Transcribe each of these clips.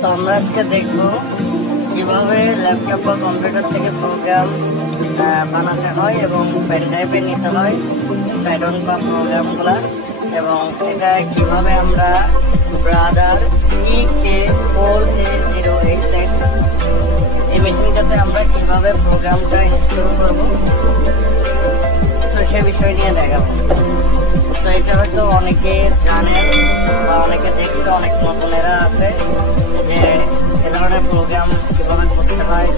তো আমরা আজকে দেখবো কিভাবে ল্যাপটপ বা কম্পিউটার থেকে প্রোগ্রাম বানাতে হয় এবং পেন ড্রাইভে নিতে হয় প্যাটার্ন বা প্রোগ্রামগুলো, এবং এটা কিভাবে আমরা ব্রাদার EK43086 এই মেশিনটাতে আমরা কিভাবে প্রোগ্রামটা ইনস্টল করবো, তো সে বিষয় নিয়ে দেখাবো। তো এটা হয়তো অনেকে জানেন বা অনেকে দেখছে, অনেক নতুনেরা আছে যে এ ধরনের প্রোগ্রাম কিভাবে করতে হয়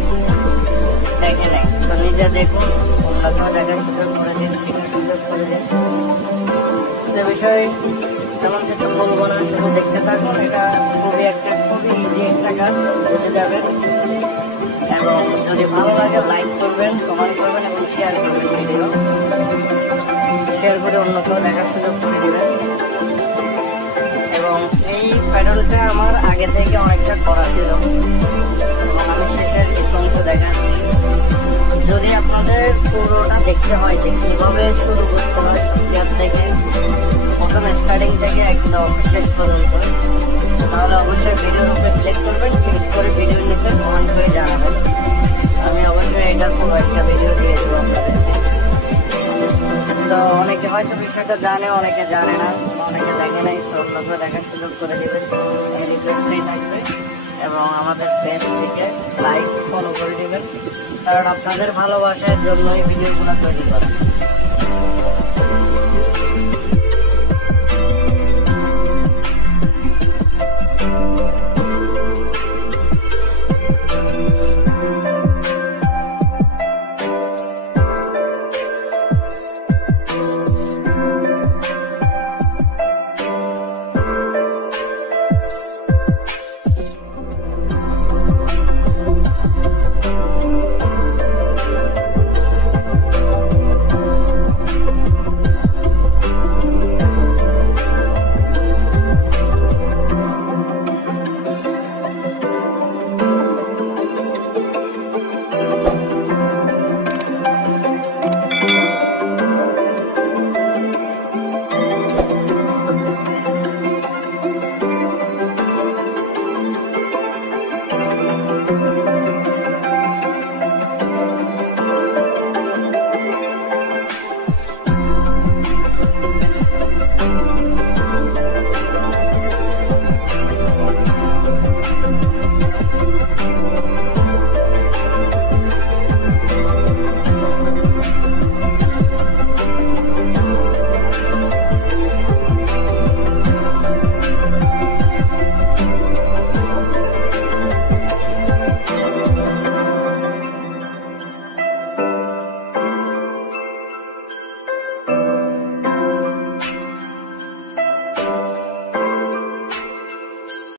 দেখে নেই। তো নিজে দেখুন, অন্যকেও দেখার সুযোগ করে দিন, শেখার সুযোগ করে দিন। যে বিষয়ে তেমন কিছু বলবো না, শুধু দেখতে থাকুন। এটা খুবই ইজি একটা কাজ, বুঝে যাবেন। এবং যদি ভালো লাগে লাইক করবেন, কমেন্ট করবেন এবং শেয়ার করবেন। ভিডিও শেয়ার করে অন্যকেও দেখার সুযোগ করে দেবেন। এবং এই প্যাডেলটা আমার আগে থেকে অনেকটা করা ছিল এবং আমি শেষের কিছু অংশ দেখাচ্ছি। যদি আপনাদের পুরোটা দেখতে হয় যে কিভাবে শুরু করতে হয় সফটওয়্যার থেকে, প্রথম স্টার্টিং থেকে একদম শেষ পর্যন্ত, তাহলে অবশ্যই ভিডিওর উপরে ক্লিক করবেন। ক্লিক করে ভিডিওর নিচে কমেন্ট করে জানাবেন। আমি অবশ্যই এটার পুরো একটা ভিডিও দিয়ে দেবো আপনাদেরকে। তো অনেকে হয়তো বিষয়টা জানে, অনেকে জানে না, অনেকে দেখে নাই। তো আপনাকে দেখার সুযোগ করে দেবেন, এই রিকোয়েস্টটাই থাকবে। এবং আমাদের পেজটিকে লাইক ফলো করে দেবেন, কারণ আপনাদের ভালোবাসার জন্যই ভিডিওগুলো তৈরি করা।